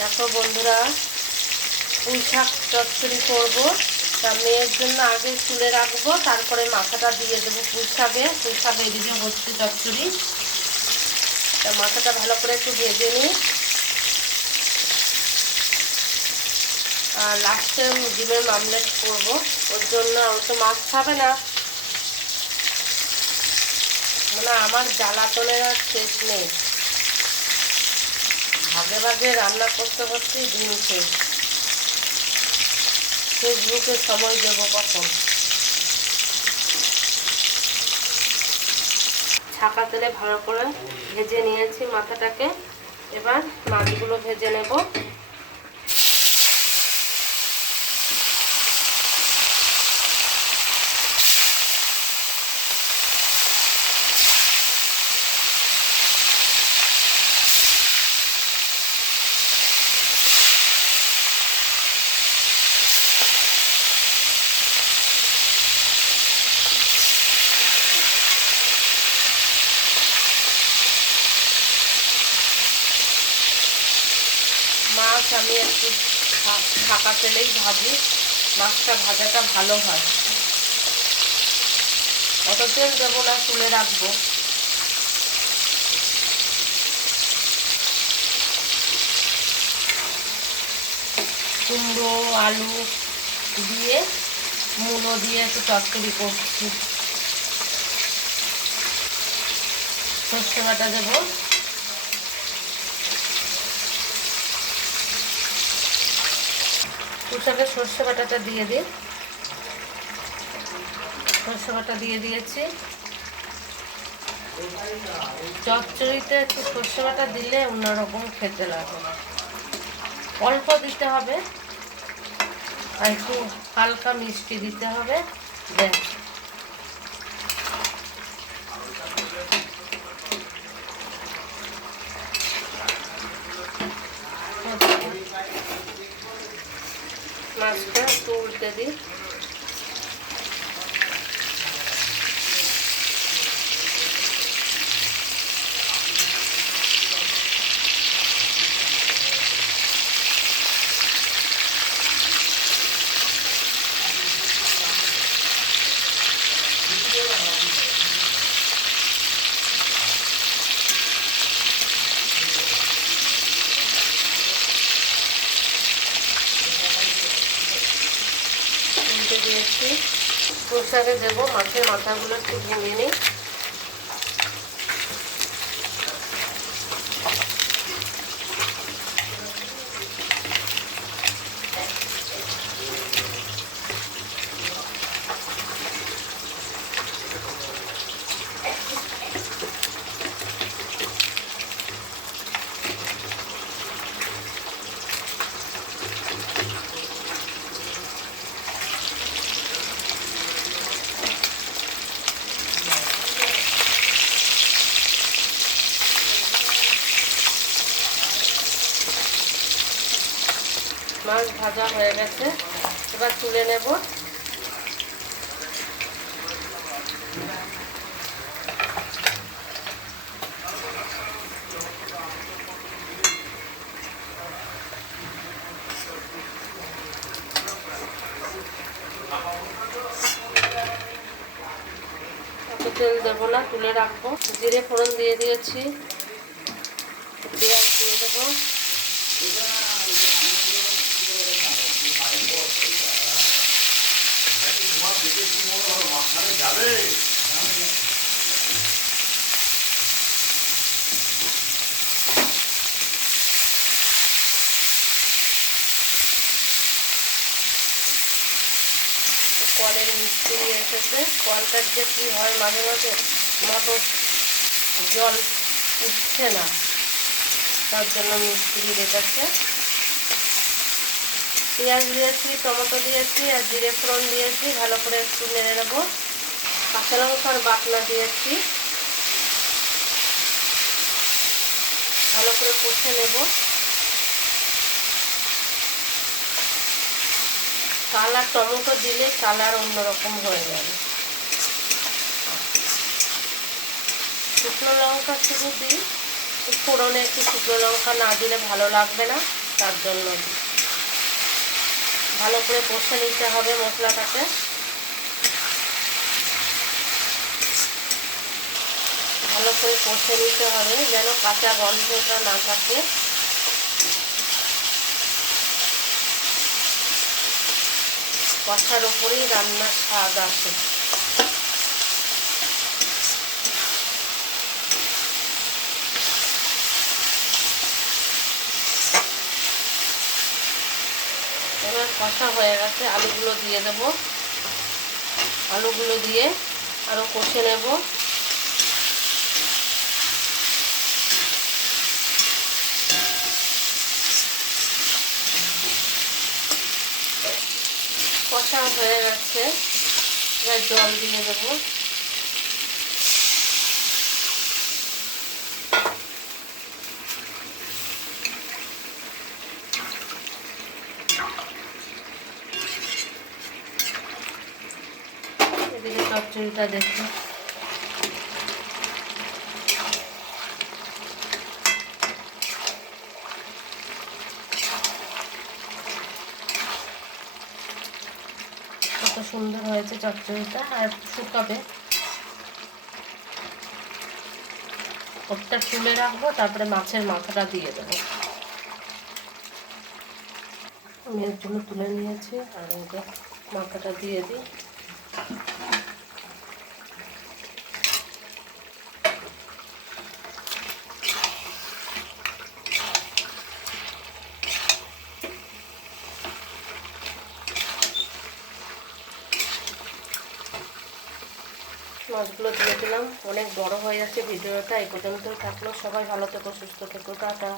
দেখো বন্ধুরা, পুঁই শাক চচ্চড়ি করবো। তা মেয়ের জন্য আগে তুলে রাখবো, তারপরে মাথাটা দিয়ে দেবো পুঁই শাকে। এদিকে হচ্ছে চচ্চড়ি। তা মাথাটা ভালো করে একটু ভেজে নিই, আর লাস্টে ডিমের মামলেট করবো। ওর জন্য আমি তো মাছ খাবে না, মানে আমার জ্বালাতনের আর শেষ নেই। ভাগে ভাগে রান্না করতে করতেই দিন শেষ। ফেসবুকে সময় দেবো কখন। ছাকা তেলে ভালো করে ভেজে নিয়েছি মাথাটাকে। এবার মাছগুলো ভেজে নেব। মাছ আমি একটু ছাকা তেলেই ভাজি, মাছটা ভাজাটা ভালো হয়। অত তেল দেবো না, তুলে রাখবো। কুমড়ো আলু দিয়ে মূলো দিয়ে একটু তরকারি করছি। সর্ষে বাটা দেবো। পুঁইশাকের সর্ষে বাটাটা দিয়ে দিই। সর্ষে বাটা দিয়ে দিয়েছি। চচ্চড়িতে একটু সর্ষে বাটা দিলে অন্যরকম খেতে লাগে। অল্প দিতে হবে, আর একটু হালকা মিষ্টি দিতে হবে। ব্যাস। মাছটা একটু উল্টে দিই। দিয়েছি। পুঁই শাকে দেবো, মাছের মাথাগুলো একটু ভেঙে নিই। মাছ ভাজা হয়ে গেছে, এবার তুলে নেব। তেল দেবো না, তুলে রাখবো। জিরে ফোড়ন দিয়ে দিয়েছি, পেঁয়াজ দিয়ে দেবো। কলের মিস্ত্রি এসেছে, কলটার যে কী হয় মাঝে মাঝে মোটর জল উঠছে না, তার জন্য মিস্ত্রি রেখেছে। পেঁয়াজ দিয়েছি, টমেটো দিয়েছি, আর জিরে ফোড়ন দিয়েছি। ভালো করে একটু নেড়ে নেবো। কাঁচা লঙ্কার বাটনা দিয়েছি, ভালো করে কষে নেব। চাল আর টমেটো দিলে কালার অন্যরকম হয়ে যাবে। শুকনো লঙ্কা শুধু দিই, ফোড়নে একটু শুকনো লঙ্কা না দিলে ভালো লাগবে না। তার জন্য ভালো করে কষে নিতে হবে মশলাটাকে। ভালো করে কষে নিতে হবে যেন কাঁচা গন্ধটা না থাকে। কষার উপরেই রান্নার স্বাদ আসে। এবার কষা হয়ে গেছে, আলুগুলো দিয়ে দেব। আলুগুলো দিয়ে আরও কষে নেব। কষা হয়ে গেছে, এবার জল দিয়ে দেব। এদিকে চচ্চড়িটা দেখো কত সুন্দর হয়েছে চচ্চড়িটা। আর শুকাবে, ওটা তুলে রাখবো, তারপরে মাছের মাথাটা দিয়ে দেবো। আমি এর জন্য তুলে নিয়েছি, আর ওটা মাথাটা দিয়ে দিই। মাছগুলো দিয়ে দিলাম। অনেক বড় হয়ে যাচ্ছে ভিডিওটা, এই পর্যন্ত থাকলো। সবাই ভালো থেকো, সুস্থ থেকো, টাটা।